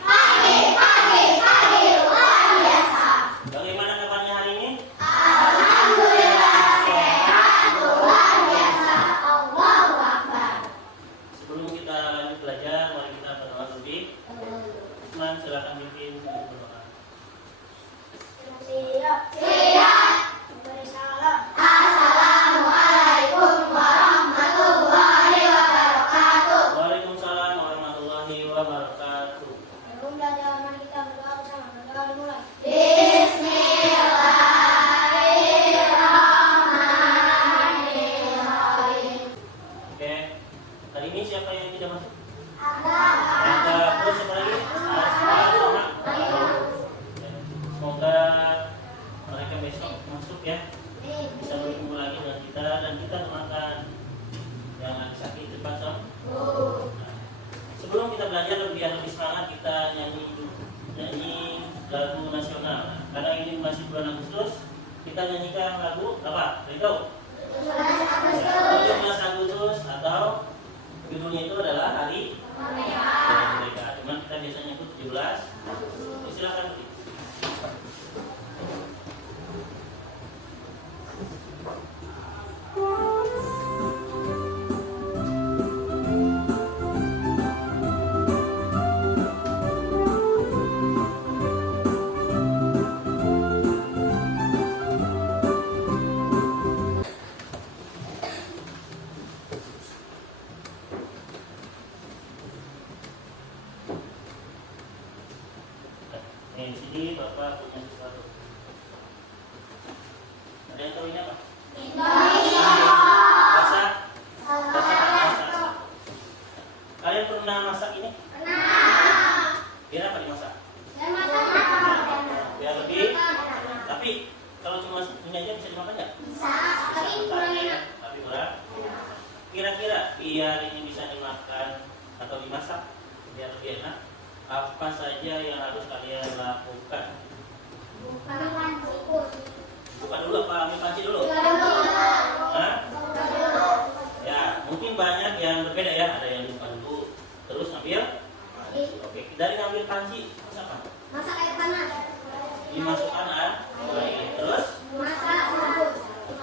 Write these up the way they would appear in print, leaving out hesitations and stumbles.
Pagi, luar biasa. Bagaimana kabarnya hari ini? Alhamdulillah sehat, luar biasa. Allahu Akbar. Sebelum kita lanjut belajar, mari kita berdoa dulu. Usman, silakan pimpin berdoa. Siap. Beri salam. Assalamualaikum warahmatullahi wabarakatuh. Waalaikumsalam warahmatullahi wabarakatuh. Sebelum belajar, mari kita berdoa bersama. Berdoa dimulai. Bismillahirrahmanirrahim. Oke. Hari ini siapa yang tidak masuk? Allah. Ada terus siapa lagi? Sama. Semoga mereka besok masuk ya. Bisa berkumpul lagi dengan kita dan kita doakan yang lagi sakit cepat sembuh. Sebelum kita belajar biar lebih semangat, kita nyanyi lagu nasional. Karena ini masih bulan Agustus, kita nyanyikan lagu apa? Ridho. 17 Agustus atau judulnya itu adalah Hari Merdeka. Cuman kita biasanya ikut 17 Agustus. Silakan. Di sini Bapak punya sesuatu. Ada yang tahu ini apa? Masak. Kalian pernah masak ini? Biar apa dimasak? Biar lebih. Tapi kalau cuma ini aja bisa dimakan nggak? Tapi kurang. Kira-kira biar ini bisa dimakan atau dimasak biar lebih enak, apa saja yang harus kalian lakukan? Buka dulu apa ambil panci dulu? Hah? Ya, mungkin banyak yang berbeda ya. Ada yang buka dulu, terus ambil. Oke, dari ngambil panci, terus apa? Masak air panas. Dimasukkan air, terus?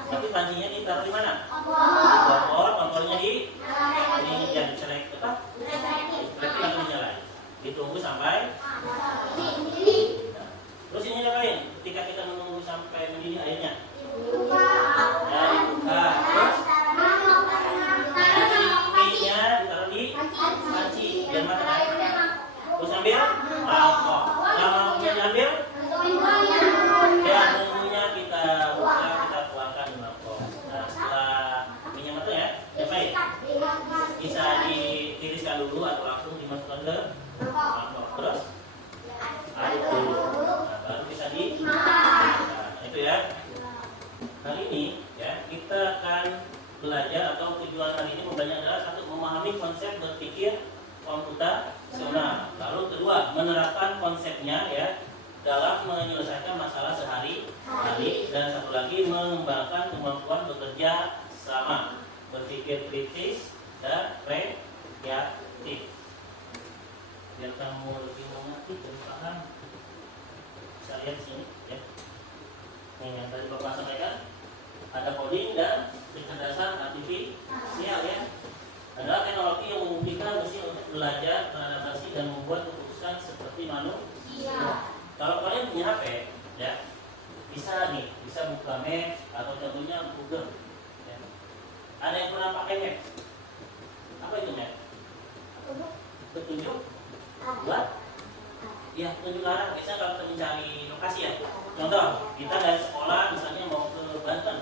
Nanti pancinya ditaruh di mana? Kompornya di ini jadi celek apa? Berarti langsung dinyalain. Ditunggu sampai terus ini ngapain? Ketika kita menunggu sampai mendidih airnya, dibuka. Terus pancinya ditaruh di panci biar matang. Terus ambil mangkok. Mangkoknya diambil. Ya, bumbunya kita buka, kita tuangkan di mangkok. Nah, setelah minyak matang ya, diapain? Bisa ditiriskan dulu atau langsung dimasukkan ke mangkok. Terus aduk dulu. Nah, baru bisa itu ya. Hari ini ya kita akan belajar atau tujuan hari ini membelajar adalah satu, memahami konsep berpikir komputasional. Lalu kedua, menerapkan konsepnya ya dalam menyelesaikan masalah sehari-hari, dan satu lagi mengembangkan kemampuan bekerja sama, berpikir kritis dan kreatif. Biar kamu lebih mengerti dan paham, bisa lihat sini ya. Ini yang tadi Bapak sampaikan, ada coding dan kecerdasan artifisial ya. Adalah teknologi yang memungkinkan mesin untuk belajar, beradaptasi dan membuat keputusan seperti manusia. Kalau kalian punya HP ya, bisa buka Maps atau contohnya Google ya. Ada yang pernah pakai Maps? Apa itu Maps? Petunjuk buat ya, petunjuk arah. Biasanya kalau kita mencari lokasi ya, contoh kita dari sekolah misalnya mau ke Banten,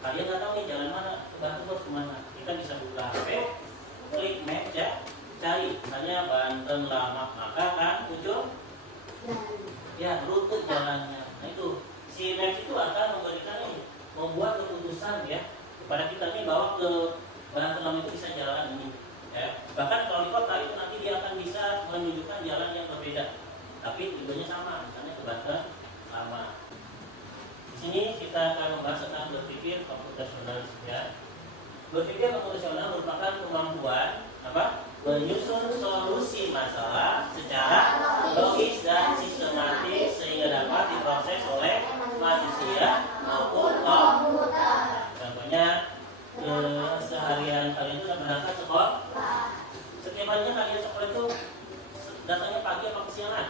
kalian nggak tahu nih jalan mana ke Banten, harus kemana, kita bisa buka HP, klik Maps ya, cari misalnya Banten Lamak, maka kan muncul ya rute jalannya. Nah itu si Maps itu akan memberikan ini, membuat keputusan ya kepada kita nih bahwa ke Banten Lamak itu bisa jalan ini ya. Bahkan kalau di kota itu nanti dia akan bisa menunjukkan jalan yang berbeda, tapi tujuannya sama, misalnya ke Banten Lamak. Di sini kita akan membahas tentang berpikir komputasional ya. Berpikir komputasional merupakan kemampuan apa? Menyusun solusi masalah secara pagi apa kesiangan?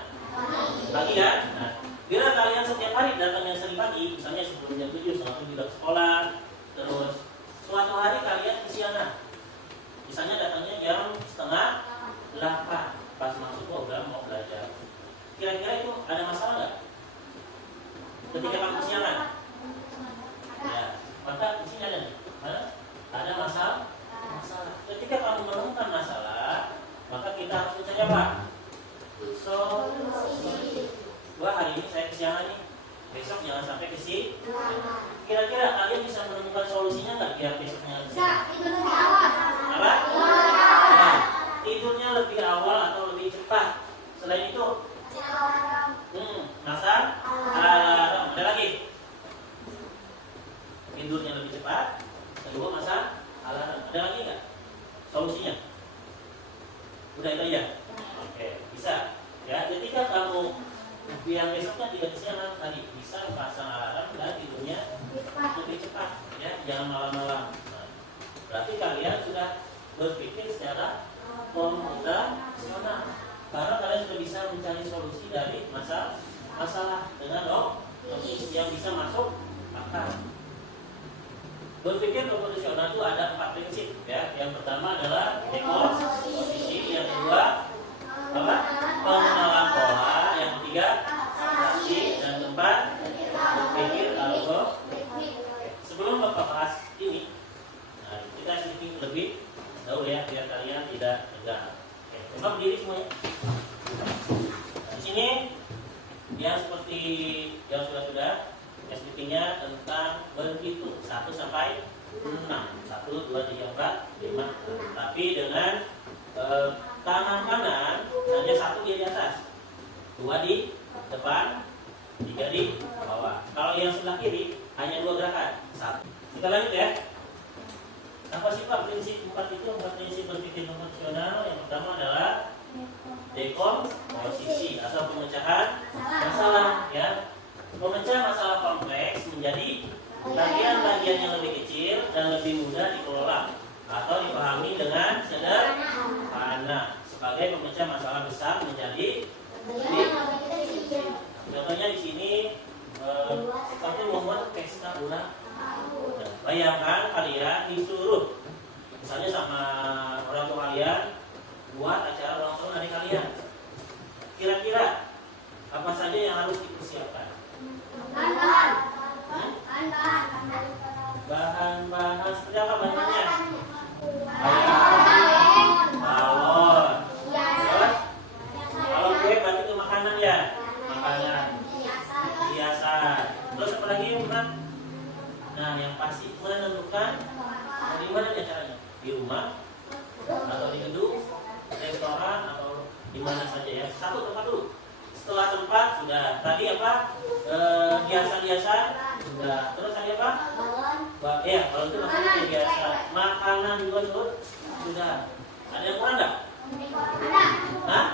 Pagi kan? Nah, bila kalian setiap hari datangnya sering pagi, misalnya sebelum jam 7 setengah 7 ke sekolah, terus suatu hari kalian kesiangan, misalnya datangnya jam setengah 8 pas masuk program mau belajar, kira-kira itu ada masalah nggak? Ketika kamu kesiangan? Ya, maka di sini ada nih, ada masalah. Ketika kamu menemukan masalah, maka kita harus mencari apa? Solusi. Wah, hari ini saya kesiangan nih, besok jangan sampai kesiangan. Kira-kira kalian bisa menemukan solusinya nggak biar besoknya bisa? Apa? Nah, tidurnya lebih awal atau lebih cepat. Selain itu, masang alarm. Ada lagi? Tidurnya lebih cepat. Kedua, masang alarm. Ada lagi nggak solusinya? Udah itu aja. Oke, bisa. Ya, ketika kamu biar besoknya tidak kesiangan tadi, bisa pasang alarm dan tidurnya lebih cepat. Ya, jangan malam-malam. Nah, berarti kalian sudah berpikir secara komputasional. Karena kalian sudah bisa mencari solusi dari masalah dengan logis yang bisa masuk akal. Berpikir komputasional itu ada 4 prinsip ya. Yang pertama adalah deposisi, yang kedua apa? Pengenalan pola, yang ketiga aksi, dan keempat berpikir algoritmik. Sebelum Bapak bahas ini, nah, kita sedikit lebih tahu ya biar kalian tidak tegang. Coba berdiri semuanya. Nah, di sini yang seperti yang sudah SPT-nya tentang berhitung 1 sampai 6. 1, 2, 3, 4, 5. Tapi dengan tangan kanan hanya 1 di atas, 2 di depan, 3 di bawah. Kalau yang sebelah kiri hanya 2 gerakan. 1. Kita lanjut ya. Apa sih Pak prinsip 4 itu? 4 prinsip berpikir komputasional. Yang pertama adalah dekomposisi atau pemecahan masalah ya. Memecah masalah kompleks menjadi bagian-bagian yang lebih kecil dan lebih mudah dikelola atau dipahami dengan sederhana. Sebagai pemecah masalah besar menjadi lebih kecil. Contohnya di sini seperti membuat pesta ulang. Bayangkan kalian disuruh misalnya sama orang tua kalian buat acara ulang tahun dari kalian. Kira-kira apa saja yang harus dipersiapkan? Bahan-bahan seperti apa bahannya? Balon. Terus kalau kue berarti itu makanan ya? Makanan. Hiasan. Terus apa lagi bukan? Nah, yang pasti menentukan di mana acaranya? Di rumah atau di gedung, restoran atau di mana saja ya. Satu tempat dulu. Setelah tempat sudah. Tadi apa? Hiasan-hiasan sudah. Terus tadi apa? Ya, kalau itu maksudnya biasa. Makanan juga sudah. Ada yang kurang nggak? Hah?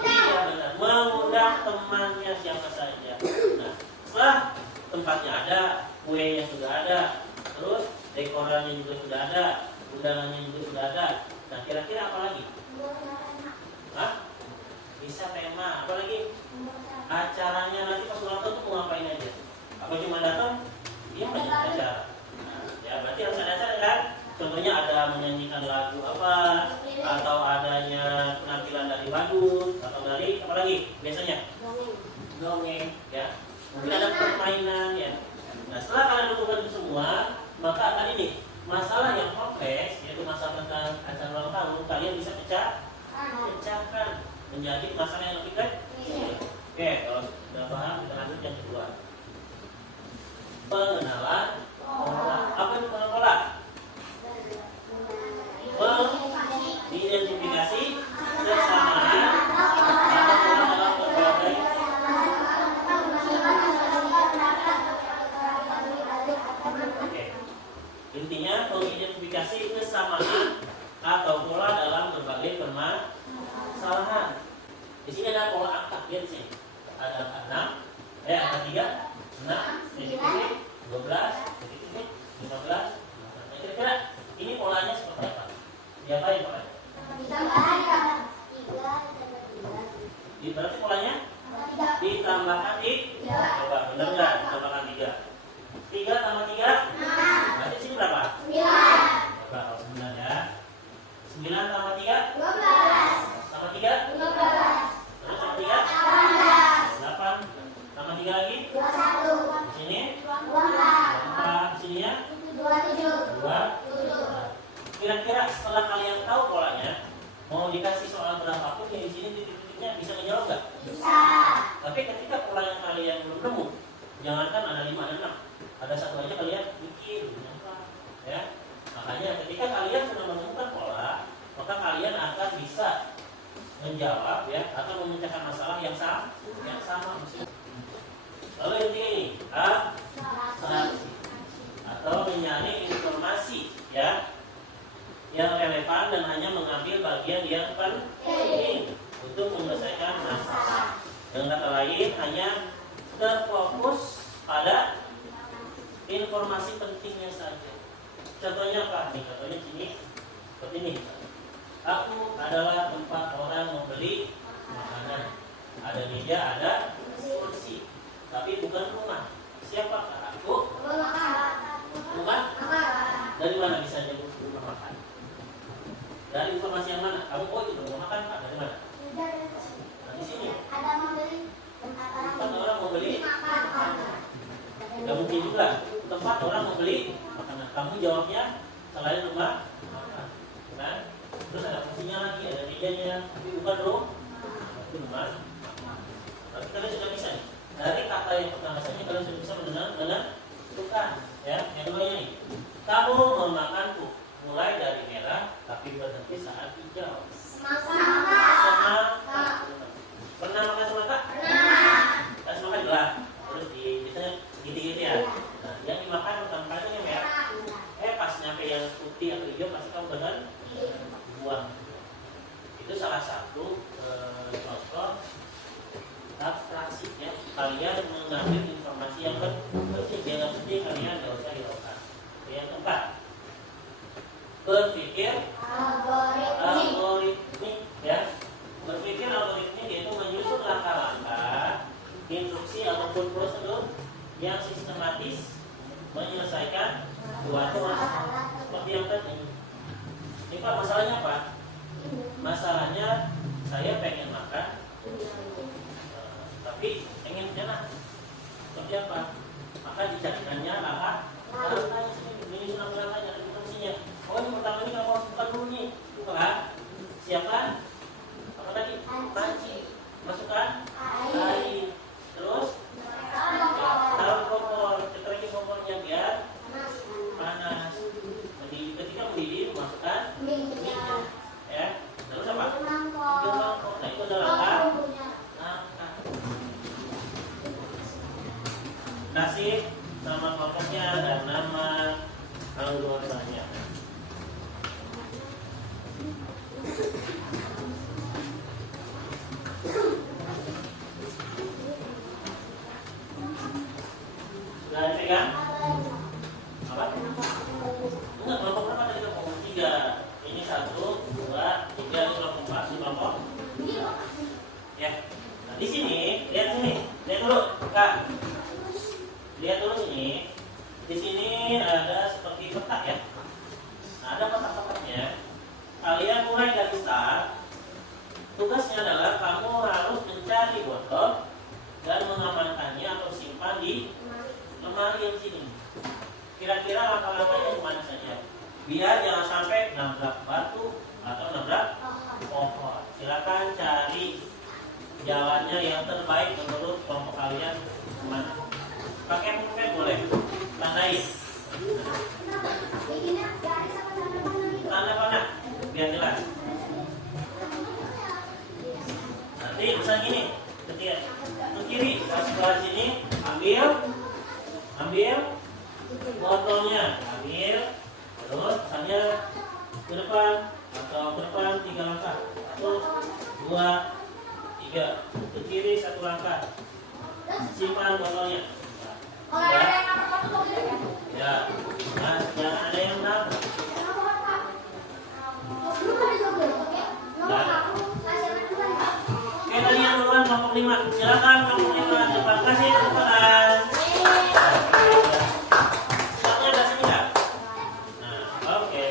Iya benar. Mengundang temannya siapa saja. Nah, setelah tempatnya ada, kuenya sudah ada, terus dekorannya juga sudah ada, undangannya juga sudah ada. Nah, kira-kira apa lagi? Hah? Bisa tema, apa lagi? Acaranya nanti pas ulang tahun tuh mau ngapain aja? Apa cuma datang? Dia banyak acara. Nah, ya berarti harus ada acara kan? Contohnya ada menyanyikan lagu apa, atau adanya penampilan dari badut, atau dari apa lagi? Biasanya dongeng, ya. Mungkin ada permainan, ya. Nah, setelah kalian lakukan itu semua, maka akan ini masalah yang kompleks, yaitu masalah tentang acara ulang tahun, kalian bisa pecahkan menjadi masalah yang lebih kecil. Oke, kalau sudah paham, kita lanjut yang kedua. Pengenalan pola. Apa itu pengenalan pola? Mengidentifikasi kesamaan atau pola dalam berbagai. Oke. Intinya mengidentifikasi kesamaan atau pola dalam berbagai permasalahan. Di sini ada pola angka, lihat di sini. Ada angka 6, angka 3, 6, titik-titik, 12, titik-titik, 15. Nah, kira-kira ini polanya seperti apa? Diapain polanya? Berarti polanya Tiga. ditambahkan coba benar nggak ditambahkan 3? 3 tambah 3 berarti sini berapa? 9. Berapa kalau 9 ya? 9 tambah 3 12. tambah 3 15. terus tambah 3 18. 8 tambah 3 lagi 21. di sini 24. 4 sininya 27. 2. Kira-kira setelah kalian tahu polanya mau dikasih soal berapapun yang di sini titik-titiknya bisa ngejawab nggak? Bisa. Tapi ketika pola yang kalian belum nemu, jangankan ada 5 ada 6, ada satu aja kalian mikir, ya. Makanya ketika kalian sudah menemukan pola, maka kalian akan bisa menjawab ya atau memecahkan masalah yang sama. Lalu yang ketiga ini, abstraksi atau menyaring informasi ya yang relevan dan hanya mengambil bagian yang penting untuk menyelesaikan masalah. Dengan kata lain, hanya terfokus pada informasi pentingnya saja. Contohnya apa? Nih, contohnya sini seperti ini. Aku adalah tempat orang membeli makanan. Ada meja, ada kursi, tapi bukan rumah. Siapakah aku? Rumah? Dari mana bisa nyebut rumah makan? Dari informasi yang mana? Kamu itu rumah makan Pak? Dari mana? Nah, di sini. Ada membeli tempat Tempat orang membeli makan. Gak mungkin juga tempat orang membeli makanan. Kamu jawabnya selain rumah makan, kan? Terus ada fungsinya lagi, ada mejanya, tapi bukan rumah. Tapi kalian sudah bisa nih. Dari kata yang pertama saja kalian sudah bisa menentukan. Ya, yang keduanya nih. Kamu memakanku mulai dari merah, tapi berhenti saat hijau. Semangka. Pernah makan semangka? Pernah. Semangka juga. Terus gitu ya. Nah, yang dimakan pertama kali itu yang merah. Pas nyampe yang putih atau hijau pasti kamu benar buang. Itu salah satu contoh abstraksi ya. Kalian mengambil informasi yang penting, jangan sedih kalian nggak usah hiraukan. Yang keempat, berpikir algoritmik ya. Berpikir algoritmik yaitu menyusun langkah-langkah, instruksi ataupun prosedur yang sistematis menyelesaikan suatu masalah. Seperti yang tadi. Ini Pak, masalahnya apa? Masalahnya saya pengen makan, tapi pengen enak. Seperti apa? Maka dicarikannya langkah. Ini sudah langkahnya ada fungsinya. Oh, ini pertama ini kamu harus buka dulu nih. Buka. Siapkan. Apa tadi? Panci. Masukkan air. Terus taruh kompor. Cetreki kompornya biar panas. Jadi ketika mendidih masukkan minyak. Ya. Terus apa? Nah, itu adalah langkah. Nasib nama kelompoknya dan nama anggotanya. Sudah dipegang? Apa? Enggak, kelompok berapa tadi? Kelompok 3. Ini 1, 2, 3, ini kelompok 4, ini kelompok. Ya. Nah, di sini, lihat sini. Lihat dulu, Kak. Lihat dulu sini. Di sini ada seperti peta ya. Nah, ada kotak-kotaknya. Kalian mulai dari start. Tugasnya adalah kamu harus mencari botol dan mengamankannya atau simpan di lemari yang sini. Kira-kira langkah-langkahnya kemana saja? Biar jangan sampai nabrak batu atau nabrak pohon. Silakan cari jalannya yang terbaik menurut kelompok kalian kemana. Pakai pulpen boleh, tandai. Tanda panah, biar jelas. Nanti pesan gini, ke kiri, ke sebelah sini, ambil botolnya, ambil, terus misalnya ke depan atau ke depan 3 langkah, 1, 2, 3, ke kiri 1 langkah, simpan botolnya. Ya, mas, jangan ada yang nabrak. Oke, kalian duluan kelompok 5. Silakan kelompok 5 depan, kasih tepuk tangan. Satunya belah sini nggak? Nah, oke.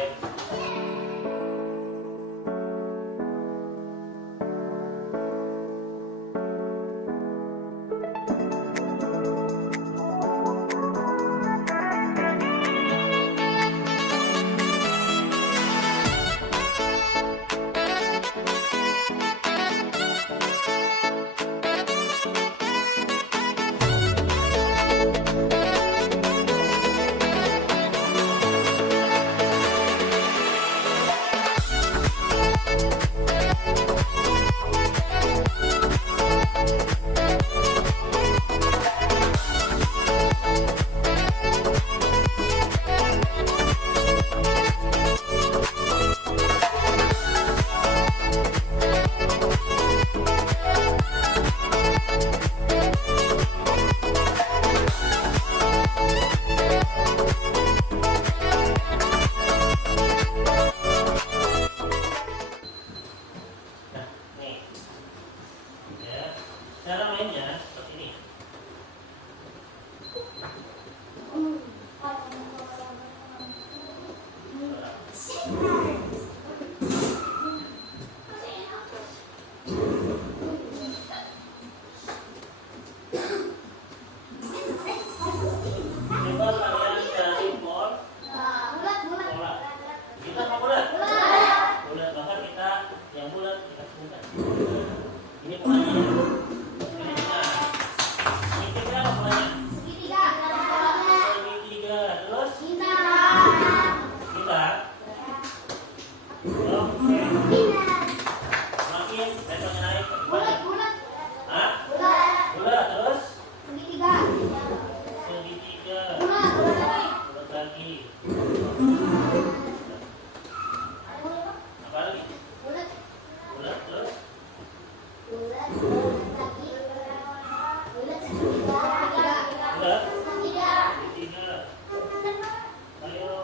Nah, nih. Ya. Cara mainnya seperti ini. Coba kalian cari bola. Kita mau bulat. Bulat, bahkan kita yang bulat kita bukan. Ini polanya. Ini kita apa polanya? Segitiga. Terus kita. Oke. Makin levelnya naik. Hah? Bulat terus segitiga. Bulat lagi. Apa lagi? Bulat terus bulat segitiga. Ayo.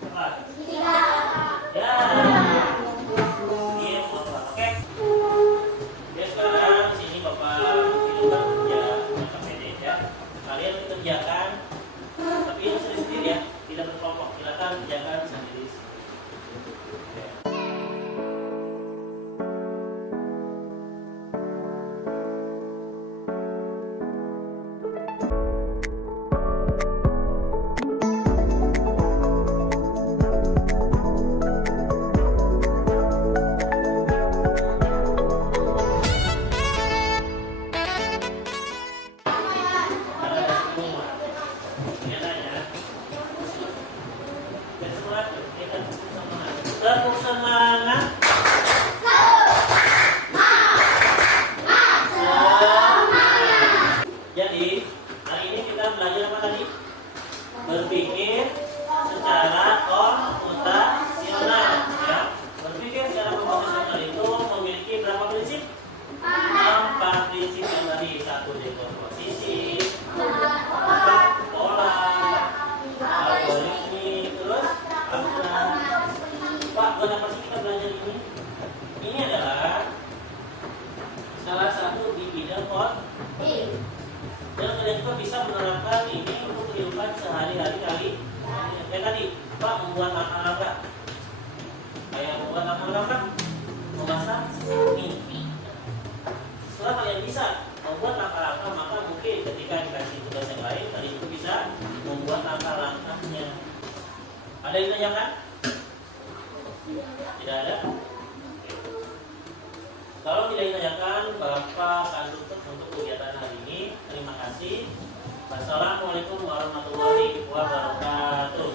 Cepat. Ya. Iya, oke. Ya sekarang sini Bapak Ilham kerja KPD ya. Kalian kerjakan, tapi yang sendiri ya, tidak berkelompok. Silakan kerjakan sendiri. Oke. Tepuk semangat. Jadi hari ini kita belajar apa tadi? Berpikir secara komputasional. Ya. Berpikir secara komputasional itu memiliki berapa prinsip? 4 prinsip yang tadi. 1 dekomposisi, pola, algoritmik, terus abstrak. Pak, buat apa sih kita belajar ini? Ini adalah salah satu di bidang dan kalian juga bisa menerapkan ini untuk kehidupan sehari-hari kali. Ya tadi, Pak, membuat langkah-langkah. Kayak membuat langkah-langkah, memasak mie. Setelah kalian bisa membuat langkah-langkah, maka mungkin ketika dikasih tugas yang lain, kalian juga bisa membuat langkah-langkahnya. Ada yang ditanyakan? Tidak ada? Kalau tidak ditanyakan, Bapak akan tutup untuk kegiatan hari ini. Terima kasih. Wassalamualaikum warahmatullahi wabarakatuh.